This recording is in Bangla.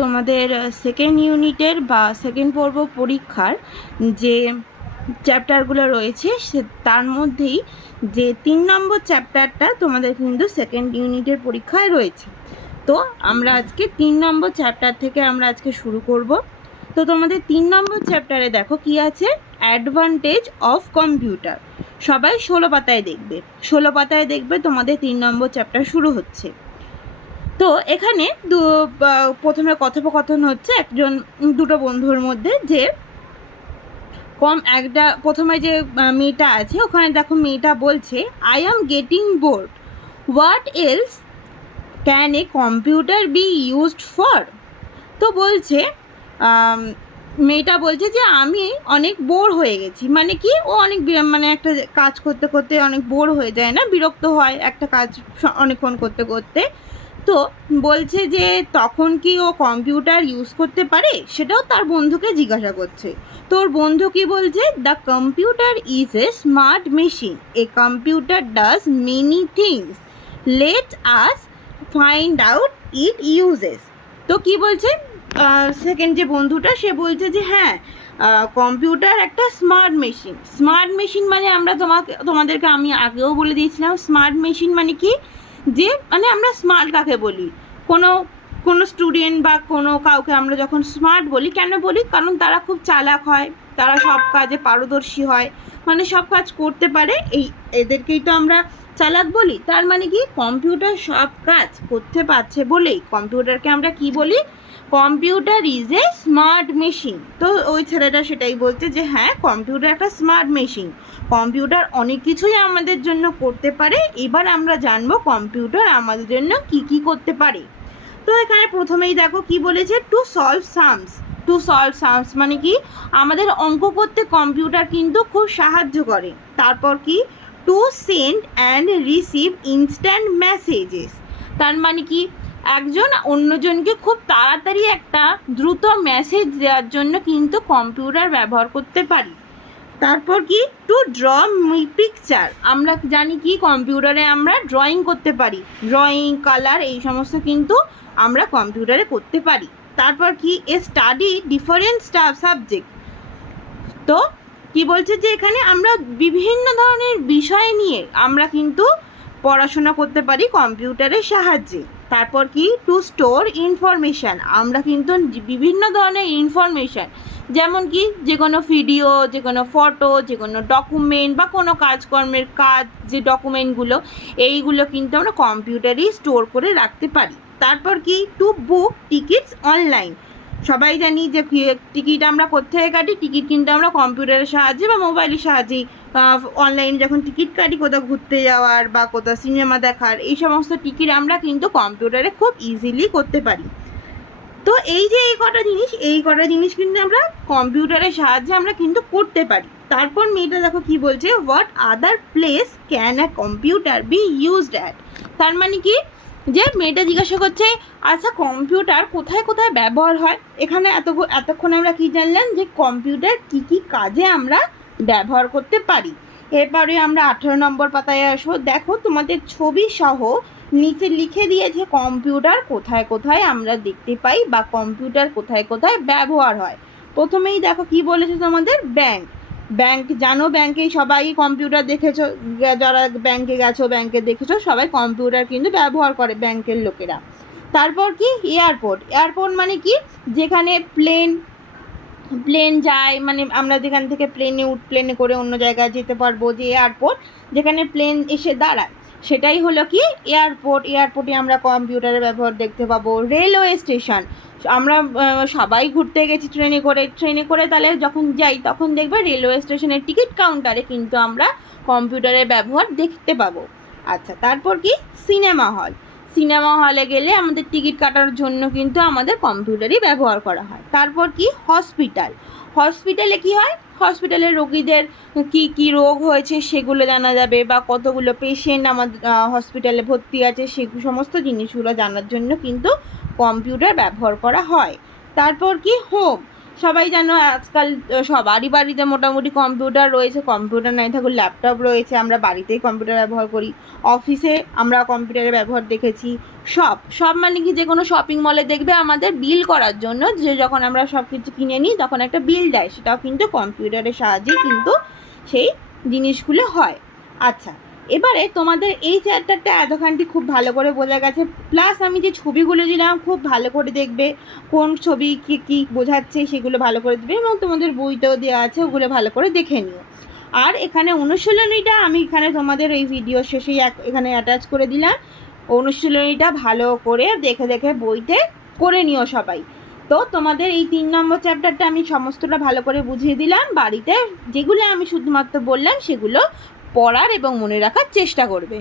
তোমাদের সেকেন্ড ইউনিটের বা সেকেন্ড পর্ব পরীক্ষার যে চ্যাপ্টারগুলো রয়েছে তার মধ্যেই যে 3 নম্বর চ্যাপ্টারটা তোমাদের কিন্তু সেকেন্ড ইউনিটের পরীক্ষায় রয়েছে। তো আমরা আজকে 3 নম্বর চ্যাপ্টার থেকে আমরা আজকে শুরু করব। তো তোমাদের 3 নম্বর চ্যাপ্টারে দেখো কি আছে, অ্যাডভান্টেজ অফ কম্পিউটার। সবাই 16 পাতায় দেখবে, 16 পাতায় দেখবে তোমাদের 3 নম্বর চ্যাপ্টার শুরু হচ্ছে। তো এখানে প্রথমে কথোপকথন হচ্ছে দুটো বন্ধুর মধ্যে, যে একটা প্রথমে যে মেয়েটা আছে ওখানে দেখো মেয়েটা বলছে, I am getting board, what else can a computer be used for. তো বলছে মেয়েটা বলছে যে আমি অনেক বোর হয়ে গেছি, মানে কি ও অনেক মানে একটা কাজ করতে করতে অনেক বোর হয়ে যায় না, বিরক্ত হয় একটা কাজ অনেকক্ষণ করতে করতে। তো বলছে যে তখন কি ও কম্পিউটার ইউজ করতে পারে, সেটাও তার বন্ধুকে জিজ্ঞাসা করছে। তোর বন্ধু কি বলছে, the computer is a smart machine, a computer does many things, let us find out it uses. তো কি বলছে সেকেন্ড যে বন্ধুটা, সে বলছে যে হ্যাঁ, কম্পিউটার একটা স্মার্ট মেশিন। স্মার্ট মেশিন মানে আমরা তোমাদেরকে আমি আগেও বলে দিয়েছিলাম, স্মার্ট মেশিন মানে কি, যে মানে আমরা স্মার্ট কাকে বলি, কোনো স্টুডেন্ট বা কোনো কাউকে আমরা যখন স্মার্ট বলি, কেন বলি, কারণ তারা খুব চালাক হয়, তারা সব কাজে পারদর্শী হয়, মানে সব কাজ করতে পারে, এদেরকেই তো আমরা চালাক বলি। তার মানে কি, কম্পিউটার সব কাজ করতে পারছে বলেই কম্পিউটারকে আমরা কি বলি, computer is a smart machine. তো ওই ছেলেটা সেটাই বলছে যে হ্যাঁ, কম্পিউটার একটা স্মার্ট মেশিন, কম্পিউটার অনেক কিছুই আমাদের জন্য করতে পারে। এবার আমরা জানবো কম্পিউটার আমাদের জন্য কি কি করতে পারে। তো এখানে প্রথমেই দেখো কি বলেছে, to solve sums. To solve sums মানে কি, আমাদের অঙ্ক করতে কম্পিউটার কিন্তু খুব সাহায্য করে। তারপর কি, to send and receive instant messages, তার মানে কি একজন অন্যজনকে খুব তাড়াতাড়ি একটা দ্রুত মেসেজ দেওয়ার জন্য কিন্তু কম্পিউটার ব্যবহার করতে পারি। তারপর কি, টু ড্র পিকচার, আমরা জানি কি কম্পিউটারে আমরা ড্রয়িং করতে পারি, ড্রয়িং, কালার, এই সমস্ত কিন্তু আমরা কম্পিউটারে করতে পারি। তারপর কি, এ স্টাডি ডিফারেন্ট সাবজেক্ট। তো কি বলছে যে এখানে আমরা বিভিন্ন ধরনের বিষয় নিয়ে আমরা কিন্তু পড়াশোনা করতে পারি কম্পিউটারের সাহায্যে। তারপর কি, টু স্টোর ইনফরমেশান, আমরা কিন্তু বিভিন্ন ধরনের ইনফরমেশান, যেমন কি যে কোনো ভিডিও, যে কোনো ফটো, যে কোনো ডকুমেন্ট বা কোনো কাজকর্মের কাজ, যে ডকুমেন্টগুলো, এইগুলো কিন্তু আমরা কম্পিউটারেই স্টোর করে রাখতে পারি। তারপর কি, টু বুক টিকিটস অনলাইন, সবাই জানি যে টিকিট আমরা কোথায় কাটি, টিকিট কিন্তু আমরা কম্পিউটারের সাহায্যে বা মোবাইলের সাহায্যেই অনলাইনে যখন টিকিট কাটি, কোথাও ঘুরতে যাওয়ার বা কোথাও সিনেমা দেখার, এই সমস্ত টিকিট আমরা কিন্তু কম্পিউটারে খুব ইজিলি করতে পারি। তো এই যে এই কটা জিনিস কিন্তু আমরা কম্পিউটারের সাহায্যে আমরা কিন্তু করতে পারি। তারপর মেয়েটা দেখো কি বলছে, what other place can a computer be used at, তার মানে কি, যে মেয়েটা জিজ্ঞাসা করছে আচ্ছা কম্পিউটার কোথায় কোথায় ব্যবহার হয়। এখানে এতক্ষণ আমরা কি জানলাম, যে কম্পিউটার কি কি কাজে আমরা ব্যবহার করতে পারি। এরপরে আমরা 18 নম্বর পাতায় আসবো। দেখো তোমাদের ছবি সহ নিচে লিখে দিয়েছে কম্পিউটার কোথায় কোথায় আমরা দেখতে পাই বা কম্পিউটার কোথায় কোথায় ব্যবহার হয়। প্রথমেই দেখো কি বলেছে তোমাদের, ব্যাংক জানো, ব্যাংকে সবাই কম্পিউটার দেখেছো, যারা ব্যাংকে গেছো ব্যাংকে দেখেছো, সবাই কম্পিউটার কিন্তু ব্যবহার করে ব্যাংকের লোকেরা। তারপর কি, এয়ারপোর্ট মানে কি, যেখানে প্লেন যায়, মানে আমরা যেখান থেকে প্লেনে করে অন্য জায়গায় যেতে পারবো, যে এয়ারপোর্ট, যেখানে প্লেন এসে দাঁড়ায়, সেটাই হলো কি এয়ারপোর্টে আমরা কাম্পিউটারের ব্যবহার দেখতে পাবো। রেলওয়ে স্টেশন, আমরা সবাই ঘুরতে গেছি ট্রেনে করে তাহলে যখন যাই তখন দেখবে রেলওয়ে স্টেশনের টিকিট কাউন্টারে কিন্তু আমরা কম্পিউটারের ব্যবহার দেখতে পাবো। আচ্ছা, তারপর কি, সিনেমা হলে গেলে আমাদের টিকিট কাটার জন্য কিন্তু আমাদের কম্পিউটারই ব্যবহার করা হয়। তারপর কি, হসপিটালে কি হয়, হসপিটালে রোগীদের কি কি রোগ হয়েছে সেগুলো জানা যাবে, বা কতগুলো পেশেন্ট আমাদের হসপিটালে ভর্তি আছে, সেই সমস্ত জিনিসগুলো জানার জন্য কিন্তু কম্পিউটার ব্যবহার করা হয়। তারপর কি, হোম, সবাই জানো আজকাল সবারই বাড়িতে মোটামুটি কম্পিউটার রয়েছে, কম্পিউটার নাই থাকুক ল্যাপটপ রয়েছে, আমরা বাড়িতেই কম্পিউটার ব্যবহার করি। অফিসে আমরা কম্পিউটারের ব্যবহার দেখেছি, শপ মানে কি, যে কোনো শপিং মলে দেখবে আমাদের বিল করার জন্য, যে যখন আমরা সব কিছু কিনে নিই তখন একটা বিল দেয়, সেটাও কিন্তু কম্পিউটারের সাহায্যে কিন্তু সেই জিনিসগুলো হয়। আচ্ছা, এবারে তোমাদের এই চ্যাপ্টারটা এতখানটি খুব ভালো করে বোঝা গেছে, প্লাস আমি যে ছবিগুলো দিলাম খুব ভালো করে দেখবে কোন ছবি কী বোঝাচ্ছে সেগুলো ভালো করে দেবে, এবং তোমাদের বইতেও দেওয়া আছে, ওগুলো ভালো করে দেখে নিও। আর এখানে অনুশীলনীটা আমি এখানে তোমাদের এই ভিডিও শেষেই এখানে অ্যাটাচ করে দিলাম। অনুশীলনীটা ভালো করে দেখে দেখে বইতে করে নিও সবাই। তো তোমাদের এই 3 নম্বর চ্যাপ্টারটা আমি সমস্তটা ভালো করে বুঝিয়ে দিলাম। বাড়িতে যেগুলো আমি শুধুমাত্র বললাম সেগুলো পড়ার এবং মনে রাখার চেষ্টা করবে।